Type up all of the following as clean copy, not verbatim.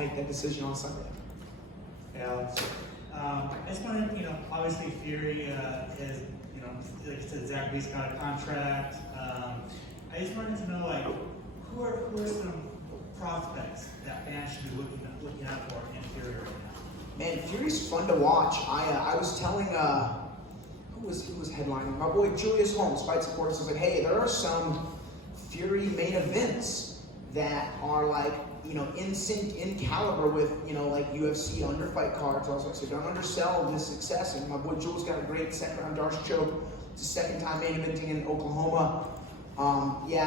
make that decision on Sunday. Yeah. I just wanted, obviously Fury is, like you said, Zach Lee's got a contract. I just wanted to know, like, who are some prospects that fans should be looking out for in Fury right now? Man, Fury's fun to watch. I was telling who was headlining? My boy Julius Holmes, Fight Support, says like, hey, there are some Fury main events that are like, in sync, in caliber with, like UFC underfight cards. Also, I said, don't undersell this success. And my boy Jules got a great second round Darce choke. It's his second time main eventing in Oklahoma.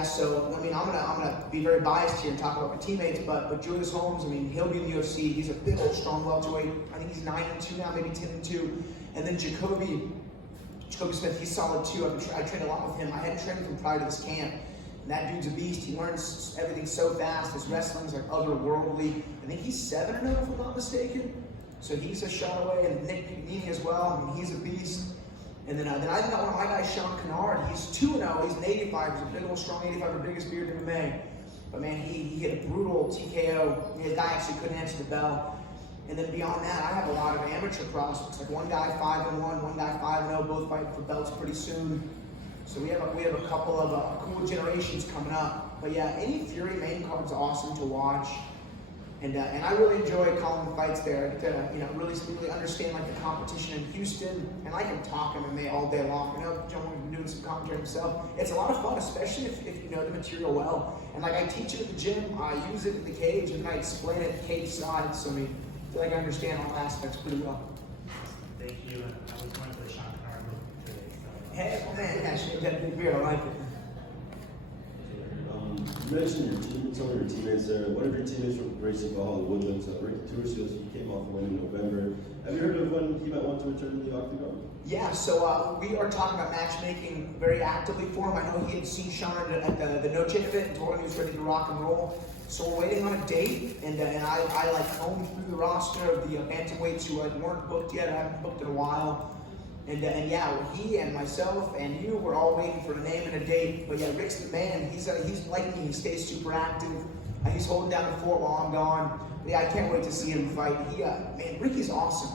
So I mean, I'm gonna be very biased here and talk about my teammates, but Julius Holmes, I mean, he'll be in the UFC. He's a big old strong welterweight. I think he's 9-2 now, maybe 10-2. And then Jacoby Smith, he's solid too. I trained a lot with him. I hadn't trained with him prior to this camp. And that dude's a beast. He learns everything so fast. His wrestling's like otherworldly. I think he's 7-0 if I'm not mistaken. So he's a shot away. And Nick Pignini as well. I mean, he's a beast. And then I think one of my guys, Sean Kennard, he's 2-0. He's an 85. He's a big old strong 85, the biggest beard in MMA. But man, he hit a brutal TKO. The guy actually couldn't answer the bell. And then beyond that, I have a lot of amateur prospects. Like one guy 5-1, one guy 5-0, both fighting for belts pretty soon. So we have a couple of cool generations coming up. But yeah, any Fury main card's awesome to watch. And I really enjoy calling fights there. I get to really understand like the competition in Houston, and I can talk MMA all day long. I know Jon has been doing some commentary himself. It's a lot of fun, especially if you know the material well. And like I teach it at the gym, I use it at the cage, and I explain it cage sides. So I mean, I feel like I understand all aspects pretty well. Thank you. And I was going for the Sean Kennard look today. So. Hey, oh man, yeah, she got a big beard. I like it. You mentioned some of your teammates there. One of your teammates from Racing Ball in Woodlands, Ricky Turcios, he came off a win in November. Have you heard of when he might want to return to the octagon? Yeah, so we are talking about matchmaking very actively for him. I know he had seen Sean at the Noche event and told him he was ready to rock and roll. So we're waiting on a date, and I like combed through the roster of the bantamweights who weren't booked yet. I haven't booked in a while. And yeah, he and myself and you were all waiting for a name and a date. But yeah, Rick's the man. He's like me. He stays super active. He's holding down the fort while I'm gone. But yeah, I can't wait to see him fight. Man, Ricky's awesome.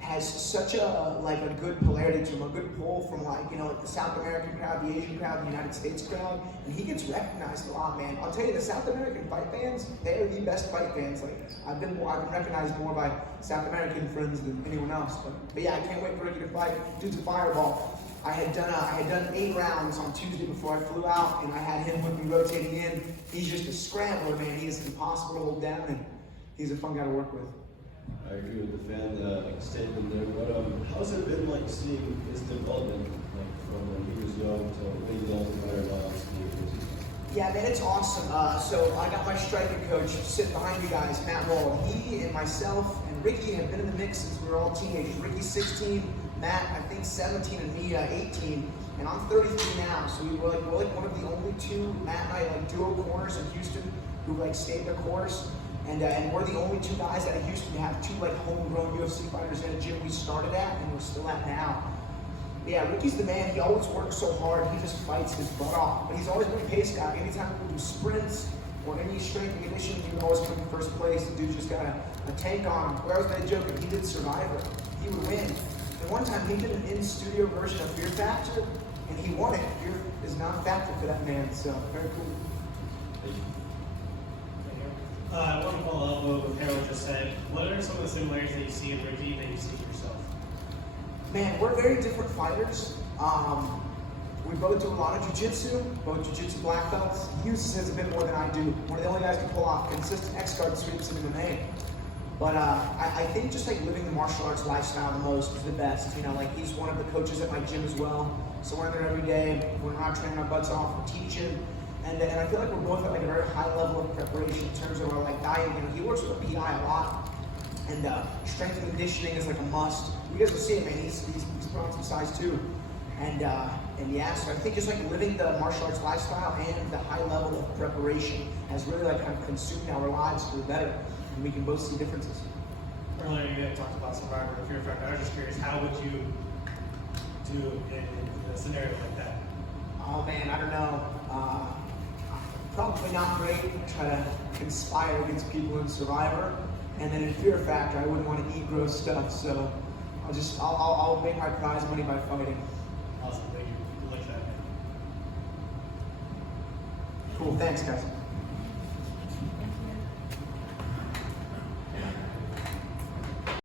Has such a good polarity to him, a good pull from the South American crowd, the Asian crowd, the United States crowd, and he gets recognized a lot, man. I'll tell you, the South American fight fans, they are the best fight fans. Like I've been recognized more by South American friends than anyone else. But yeah, I can't wait for Ricky to fight. Dude's a fireball. I had done 8 rounds on Tuesday before I flew out, and I had him with me rotating in. He's just a scrambler, man. He is impossible to hold down, and he's a fun guy to work with. I agree with the fan statement there, but how's it been like seeing his development, like from when he was young to when he's older, better now? Yeah, man, it's awesome. So I got my striking coach sitting behind you guys, Matt Wall. He and myself and Ricky have been in the mix since we were all teenagers. Ricky's 16, Matt I think 17, and me 18. And I'm 33 now, so we're like one of the only two, Matt and I, duo corners in Houston who stayed the course. And we're the only 2 guys out of Houston to have 2 homegrown UFC fighters in a gym we started at and we're still at now. But yeah, Ricky's the man. He always works so hard. He just fights his butt off. But he's always been a pace guy. Anytime we do sprints or any strength and conditioning, he would always come in first place. The dude just got a tank on him. Where I was going to joke, he did Survivor. He would win. And one time he did an in-studio version of Fear Factor, and he won it. Fear is not a factor for that man. So very cool. Thank you. I want to follow up with what Harold just said. What are some of the similarities that you see in Ricky that you see in yourself? Man, we're very different fighters. We both do a lot of jiu-jitsu, both jiu-jitsu black belts. He uses his a bit more than I do. One of the only guys who can pull off consistent X-guard sweeps in MMA. But I think just living the martial arts lifestyle the most is the best. He's one of the coaches at my gym as well. So we're in there every day. We're not training our butts off, we're teaching. And I feel like we're both at a very high level of preparation in terms of our diet. He works with a PI a lot, and strength and conditioning is a must. You guys will see it, man. He's put on some size too, and yeah. So I think just living the martial arts lifestyle and the high level of preparation has really kind of consumed our lives for the better, and we can both see differences. Earlier you guys talked about Survivor and Fear Factor. I was just curious, how would you do in a scenario like that? Oh man, I don't know. Probably not great. Try to conspire against people in Survivor. And then in fear factor, I wouldn't want to eat gross stuff. So I'll make my prize money by fighting. Awesome, thank you. Good luck to that, man. Cool, thanks guys.